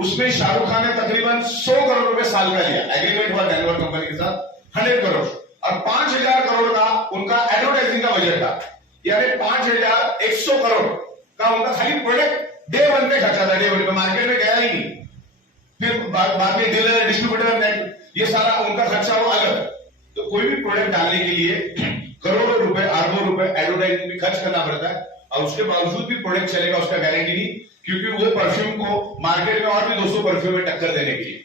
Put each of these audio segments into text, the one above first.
उसमें शाहरुख खान ने तकरीबन 100 करोड़ रुपए साल का लिया, एग्रीमेंट हुआ डेनवर कंपनी के साथ 100 करोड़, और 5,000 करोड़ का उनका एडवर्टाइजिंग का बजट था, यानी 5,100 करोड़ का उनका खाली प्रोडक्ट डे वन पे खर्चा था, डे वन पे मार्केट में गया ही नहीं, फिर बाद में डीलर डिस्ट्रीब्यूटर ये सारा उनका खर्चा हो अलग। तो कोई भी प्रोडक्ट डालने के लिए करोड़ों रुपए अरबों रुपए एडवर्टाइजिंग में खर्च करना पड़ता है, और उसके बावजूद भी प्रोडक्ट चलेगा उसका गारंटी नहीं, क्योंकि वो परफ्यूम को मार्केट में और भी 200 परफ्यूम में टक्कर देने के लिए।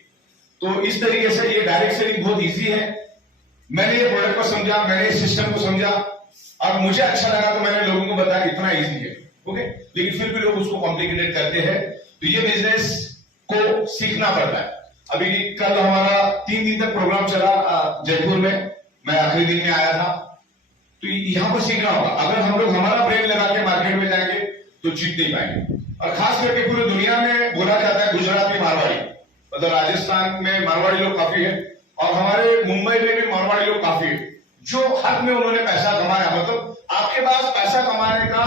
तो इस तरीके से ये डायरेक्ट सेलिंग बहुत इजी है। मैंने ये प्रोडक्ट को समझा, मैंने इस सिस्टम को समझा और मुझे अच्छा लगा, तो मैंने लोगों को बताया इतना इजी है। ओके, लेकिन फिर भी लोग उसको कॉम्प्लिकेटेड करते हैं, तो ये बिजनेस को सीखना पड़ता है। अभी कल हमारा 3 दिन तक प्रोग्राम चला जयपुर में, मैं आखिरी दिन में आया था, तो यहां पर सीखना होगा। अगर हम लोग हमारा ब्रेन लगा के मार्केट में जाएंगे तो जीत नहीं पाएंगे। और खास करके पूरी दुनिया में बोला जाता है गुजराती मारवाड़ी, मतलब राजस्थान में मारवाड़ी लोग काफी है, और हमारे मुंबई में भी मारवाड़ी लोग काफी है, जो हद में उन्होंने पैसा कमाया। मतलब आपके पास पैसा कमाने का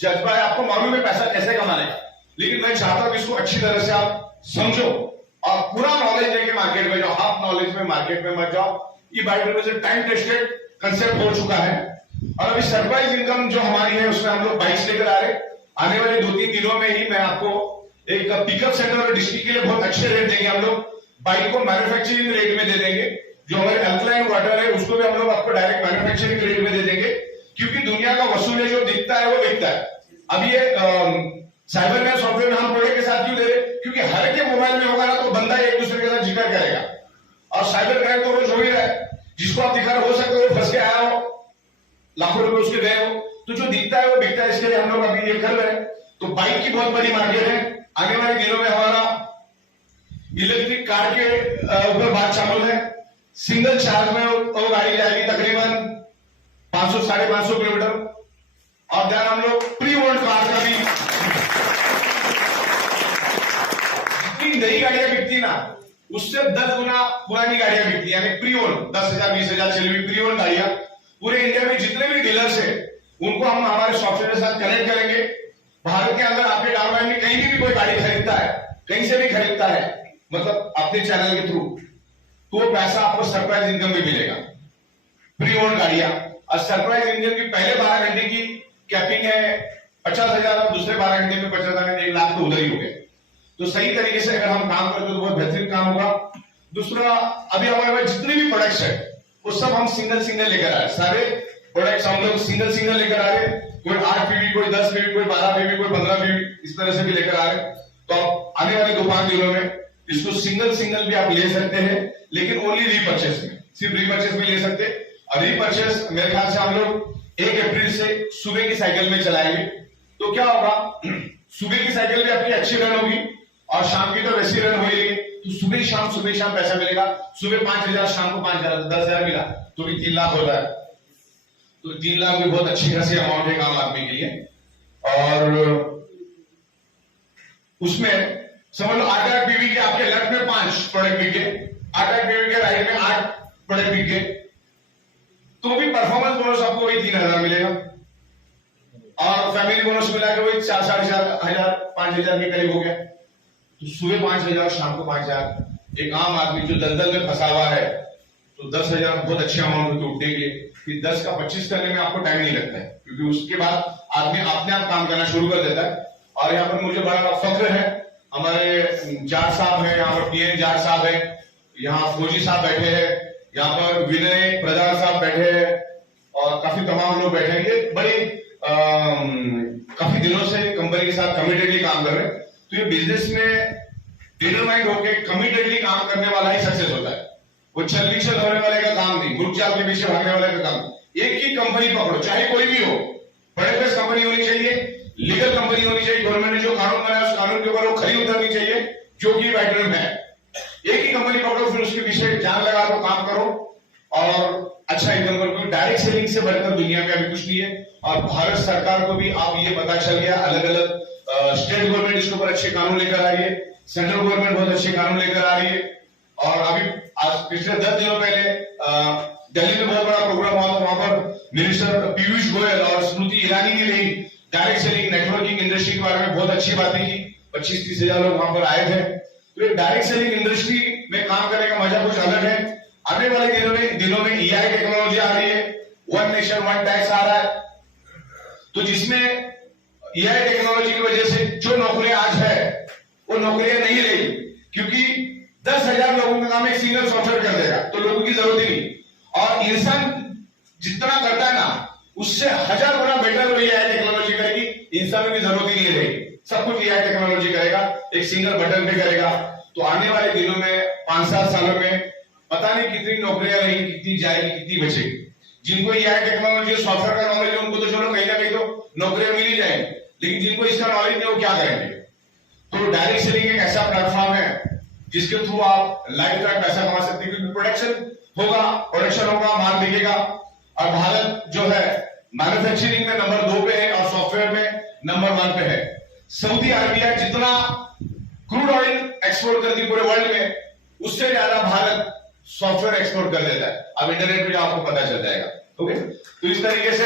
जज्बा है, आपको मालूम है पैसा कैसे कमाने का, लेकिन मैं चाहता हूं कि इसको अच्छी तरह से आप समझो और पूरा नॉलेज लेके मार्केट में जाओ, हाफ नॉलेज में मार्केट में मत जाओ। ये बाइक से टाइम टेस्टेड कंसेप्ट हो चुका है। और अभी सरप्राइज इनकम जो हमारी है उसमें हम लोग बाइक्स लेकर आ रहे, आने वाले 2-3 दिनों में ही मैं आपको एक पिकअप सेंटर और डिस्ट्रिक्ट के लिए बहुत अच्छे रेट देंगे। हम लोग बाइक को मैन्युफैक्चरिंग रेट में दे देंगे, जो हमारे अल्कलाइन वाटर है उसको भी हम लोग आपको डायरेक्ट मैन्युफैक्चरिंग रेट में दे देंगे, क्योंकि दुनिया का वसूल है, जो दिखता है वो बिकता है। अब ये साइबर में सॉफ्टवेयर में हम प्रोडक्ट के साथ क्यों दे रहे, क्योंकि हर के मोबाइल में होगा ना तो बंदा एक दूसरे के साथ जिक्र करेगा, और साइबर क्राइम तो रोज हो ही रहा है। जिसको आप दिखा हो सकते हो फंस के आया हो, लाखों रुपए उसके गए हो, तो जो दिखता है वो बिकता है, इसके लिए हम लोग अभी ये कर रहे हैं। तो बाइक की बहुत बड़ी मार्केट है। आने वाले दिनों में हमारा इलेक्ट्रिक कार के ऊपर बात चालू है। सिंगल चार्ज में वो गाड़ी जाएगी तकरीबन 500-550 किलोमीटर। और ध्यान हम लोग प्री ओल्ड कार का भी, जितनी नई गाड़ियां बिकती ना उससे 10 गुना पुरानी गाड़ियां बिकती है, यानी प्री ओल्ड 10,000-20,000 चली हुई प्री ओल्ड गाड़ियां। पूरे इंडिया में जितने भी डीलर्स है उनको हम हमारे सॉफ्टवेयर के साथ कनेक्ट करेंगे। भारत के अंदर आपके डाउनलाइन में कहीं भी कोई गाड़ी खरीदता है, कहीं से भी खरीदता है, मतलब अपने चैनल के थ्रू, तो वो पैसा आपको सरप्राइज इनकम भी मिलेगा, प्री ओल्ड गाड़ियां। और सरप्राइज इनकम की पहले 12 घंटे की कैपिंग है 50,000, और दूसरे 12 घंटे में 50,000, 1 लाख तो उधर ही हो गए। तो सही तरीके से अगर हम काम करते तो बहुत बेहतरीन काम होगा। दूसरा, अभी हमारे पास जितने भी प्रोडक्ट्स है वो सब हम सिंगल लेकर आ रहे, सारे प्रोडक्ट्स हम लोग सिंगल लेकर आ रहे। कोई 8 पीवी, कोई 10 पीवी, कोई 12 पीवी, कोई 15 पीवी, इस तरह से भी लेकर आ रहे। तो आने वाले 2-5 दिनों में इसको सिंगल भी आप ले सकते हैं, लेकिन ओनली रीपर्चेस में, सिर्फ रीपर्चेस में ले सकते। और रीपर्चेस मेरे ख्याल से हम लोग 1 अप्रैल से सुबह की साइकिल में चलाएंगे। तो क्या होगा, सुबह की साइकिल भी आपकी अच्छी रन होगी और शाम की तो वैसी रन होगी, तो सुबह शाम पैसा मिलेगा। सुबह 5,000, शाम को 5,000, 10,000 मिला तो भी 3 लाख होता है। तो 3 लाख भी बहुत अच्छी खासी अमाउंट है आम आदमी के लिए। और उसमें समझ लो 8 पीवी के आपके लेफ्ट में 5 प्रोडक्ट बिके, 8 पीवी के राइट में 8 प्रोडक्ट बिके, तो भी परफॉर्मेंस बोनस आपको वही 3,000 मिलेगा, और फैमिली बोनस मिला के वही 4,500, 5,000 के करीब हो गया। तो सुबह 5,000, शाम को 5,000। एक आम आदमी जो दलदल में फंसा हुआ है, तो 10,000 बहुत अच्छे अमाउंट होते उठने के लिए। फिर 10 का 25 करने में आपको टाइम नहीं लगता है, क्योंकि उसके बाद आदमी अपने आप काम करना शुरू कर देता है। और यहाँ पर मुझे बड़ा फख्र है, हमारे जाट साहब है, यहाँ पर पीएन जाट साहब है, यहाँ फौजी साहब बैठे हैं, यहाँ पर विनय प्रधान साहब बैठे हैं, और काफी तमाम लोग बैठे हैं। ये बड़ी काफी दिनों से कंपनी के साथ कमिटेडली काम कर रहे हैं। तो ये बिजनेस में डिटरमाइंड होकर कमिटेडली काम करने वाला ही सक्सेस होता है। वो छल होने वाले का काम नहीं, ग्रुप चाल के पीछे भागने वाले का काम। एक ही कंपनी पकड़ो, चाहे कोई भी हो, बड़े बेस कंपनी होनी चाहिए, लीगल कंपनी होनी चाहिए, गवर्नमेंट ने जो कानून बनाया उस कानून के ऊपर वो खरी उतरनी चाहिए, जो कि वेटरन है। एक ही कंपनी पकड़ो, फिर उसके पीछे जान लगा दो, काम करो और अच्छा इनकम करो। डायरेक्ट सेलिंग से बढ़कर दुनिया में अभी कुछ नहीं है। और भारत सरकार को भी अब ये पता चल गया, अलग अलग स्टेट गवर्नमेंट इसके ऊपर अच्छे कानून लेकर आ रही है, सेंट्रल गवर्नमेंट बहुत अच्छे कानून लेकर आ रही है। और अभी आज पिछले 10 दिनों पहले दिल्ली में बहुत बड़ा प्रोग्राम हुआ था, वहां पर मिनिस्टर पीयूष गोयल और स्मृति ईरानी ने भी डायरेक्ट सेलिंग नेटवर्किंग इंडस्ट्री के बारे में बहुत अच्छी बातें की। 25-30 हजार लोग वहां पर आए थे। तो ये डायरेक्ट सेलिंग इंडस्ट्री में काम करने का मजा कुछ अलग है। आने वाले दिनों में EI टेक्नोलॉजी आ रही है, वन नेशन वन टैक्स आ रहा है, तो जिसमें EI टेक्नोलॉजी की वजह से जो नौकरियां आज है वो नौकरियां नहीं रही, क्योंकि 10,000 लोगों का काम एक सिंगल सॉफ्टवेयर कर देगा, तो लोगों की जरूरत ही नहीं। और इंसान जितना करता है ना, उससे 1000 गुना बेटर वो EI टेक्नोलॉजी करेगी, इंसानों की जरूरत ही नहीं रहेगी, सब कुछ EI टेक्नोलॉजी करेगा, एक सिंगल बटन पे करेगा। तो आने वाले दिनों में 5-7 सालों में पता नहीं कितनी नौकरियां रहेंगी, कितनी जाएगी, कितनी बचेगी। जिनको EI टेक्नोलॉजी सॉफ्टवेयर का नॉलेज है उनको तो चलो कहीं ना कहीं तो नौकरियां मिल ही जाएंगी, लेकिन जिनको इसका नॉलेज नहीं वो क्या करेंगे। तो डायरेक्ट सेलिंग एक ऐसा प्लेटफॉर्म है जिसके थ्रू आप लाइफ टाइम पैसा कमा सकते हैं, क्योंकि प्रोडक्शन होगा, माल बिकेगा। और भारत जो है मैन्युफैक्चरिंग में नंबर 2 पे है और सॉफ्टवेयर में नंबर 1 पे है। सऊदी अरबिया जितना क्रूड ऑयल एक्सपोर्ट करती है पूरे वर्ल्ड में, उससे ज्यादा भारत सॉफ्टवेयर एक्सपोर्ट कर देता है। अब इंटरनेट पे आपको पता चल जाएगा। ओके, तो इस तरीके से